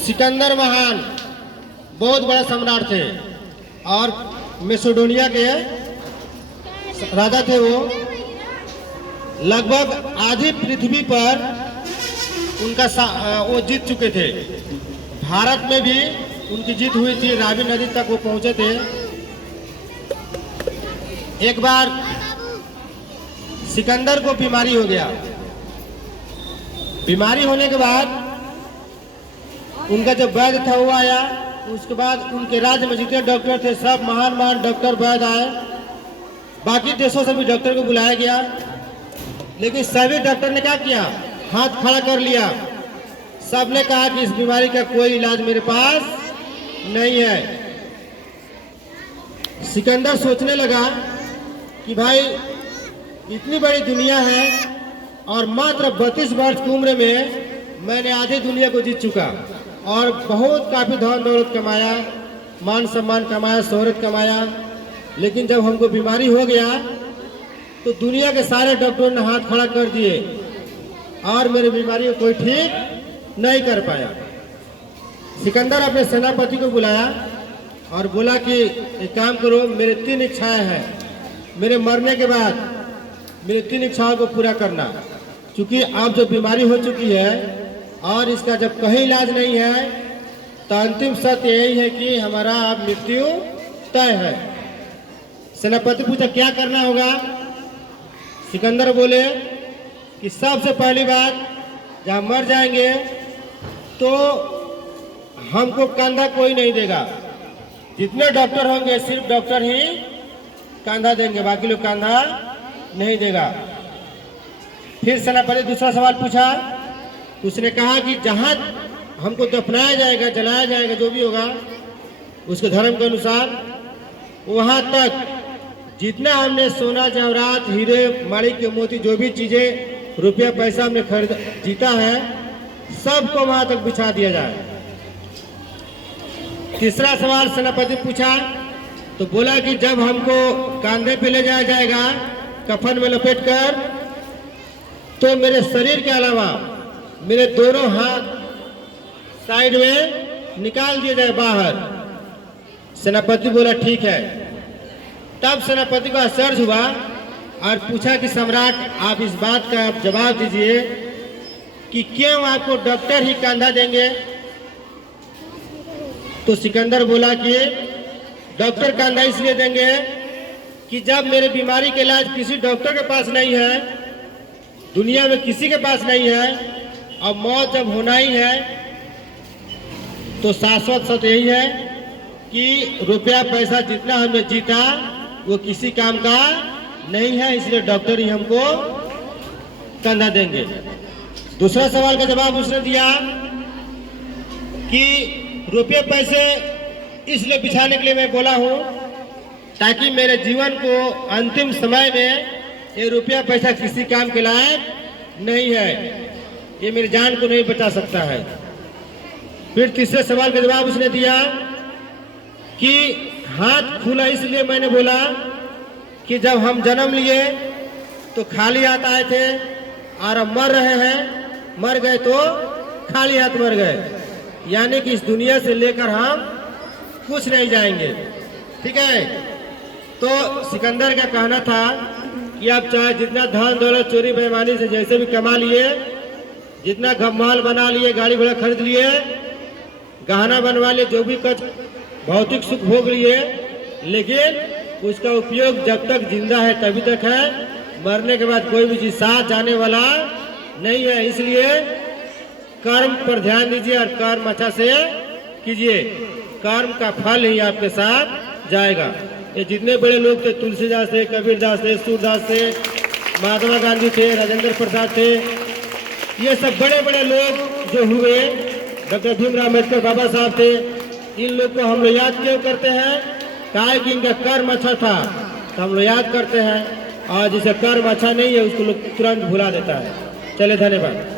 सिकंदर महान बहुत बड़ा सम्राट थे और मैसेडोनिया के राजा थे। वो लगभग आधी पृथ्वी पर उनका वो जीत चुके थे। भारत में भी उनकी जीत हुई थी, रावी नदी तक वो पहुंचे थे। एक बार सिकंदर को बीमारी हो गया। बीमारी होने के बाद उनका जो वैद्य था वो आया। उसके बाद उनके राज्य में जितने डॉक्टर थे सब महान महान डॉक्टर वैद्य आए। बाकी देशों से भी डॉक्टर को बुलाया गया, लेकिन सभी डॉक्टर ने क्या किया, हाथ खड़ा कर लिया। सबने कहा कि इस बीमारी का कोई इलाज मेरे पास नहीं है। सिकंदर सोचने लगा कि भाई इतनी बड़ी दुनिया है और मात्र 32 वर्ष की उम्र में मैंने आधी दुनिया को जीत चुका और बहुत काफी धन दौलत कमाया, मान सम्मान कमाया, शोहरत कमाया। लेकिन जब हमको बीमारी हो गया तो दुनिया के सारे डॉक्टरों ने हाथ खड़ा कर दिए और मेरी बीमारी को कोई ठीक नहीं कर पाया। सिकंदर अपने सेनापति को बुलाया और बोला कि एक काम करो, मेरे 3 इच्छाएं हैं। मेरे मरने के बाद मेरी 3 इच्छाओं को पूरा करना, क्योंकि अब जो बीमारी हो चुकी है और इसका जब कहीं इलाज नहीं है तो अंतिम सत्य यही है कि हमारा अब मृत्यु तय है। सेनापति पूछा क्या करना होगा। सिकंदर बोले कि सबसे पहली बात, जब मर जाएंगे तो हमको कंधा कोई नहीं देगा। जितने डॉक्टर होंगे सिर्फ डॉक्टर ही कंधा देंगे, बाकी लोग कंधा नहीं देगा। फिर सेनापति दूसरा सवाल पूछा। उसने कहा कि जहां हमको दफनाया जाएगा, जलाया जाएगा, जो भी होगा उसके धर्म के अनुसार, वहां तक जितना हमने सोना जवाहरात हीरे माणिक्य मोती जो भी चीजें रुपया पैसा हमने खरीद जीता है सबको वहां तक बिछा दिया जाए। तीसरा सवाल सेनापति पूछा तो बोला कि जब हमको कंधे पे ले जाया जाएगा कफन में लपेटकर, तो मेरे शरीर के अलावा मेरे दोनों हाथ साइड में निकाल दिए जाए बाहर। सेनापति बोला ठीक है। तब सेनापति को आश्चर्य हुआ और पूछा कि सम्राट, आप इस बात का आप जवाब दीजिए कि क्यों आपको डॉक्टर ही कंधा देंगे। तो सिकंदर बोला कि डॉक्टर कंधा इसलिए देंगे कि जब मेरे बीमारी के इलाज किसी डॉक्टर के पास नहीं है, दुनिया में किसी के पास नहीं है, अब मौत जब होना ही है तो शाश्वत सत्य यही है कि रुपया पैसा जितना हमने जीता वो किसी काम का नहीं है, इसलिए डॉक्टर ही हमको कंधा देंगे। दूसरा सवाल का जवाब उसने दिया कि रुपये पैसे इसलिए बिछाने के लिए मैं बोला हूं ताकि मेरे जीवन को अंतिम समय में ये रुपया पैसा किसी काम के लायक नहीं है, ये मेरी जान को नहीं बचा सकता है। फिर तीसरे सवाल का जवाब उसने दिया कि हाथ खुला इसलिए मैंने बोला कि जब हम जन्म लिए तो खाली हाथ आए थे और अब मर रहे हैं, मर गए तो खाली हाथ मर गए, यानी कि इस दुनिया से लेकर हम कुछ नहीं जाएंगे। ठीक है। तो सिकंदर का कहना था कि आप चाहे जितना धन दौलत चोरी बेईमानी से जैसे भी कमा लिए, जितना घमाल बना लिए, गाड़ी घोड़ा खरीद लिए, गहना बनवा लिए, जो भी कुछ भौतिक सुख भोग लिए, लेकिन उसका उपयोग जब तक जिंदा है तभी तक है, मरने के बाद कोई भी चीज साथ जाने वाला नहीं है। इसलिए कर्म पर ध्यान दीजिए और कर्म अच्छा से कीजिए, कर्म का फल ही आपके साथ जाएगा। ये जितने बड़े लोग थे, तुलसीदास थे, कबीरदास थे, सूरदास थे, महात्मा गांधी थे, राजेंद्र प्रसाद थे, ये सब बड़े बड़े लोग जो हुए, डॉक्टर भीमराव अम्बेडकर बाबा साहब थे, इन लोग को हम लोग याद क्यों करते हैं? काहे कि इनका कर्म अच्छा था तो हम लोग याद करते हैं, और जिसे कर्म अच्छा नहीं है उसको लोग तुरंत भुला देता है। चले, धन्यवाद।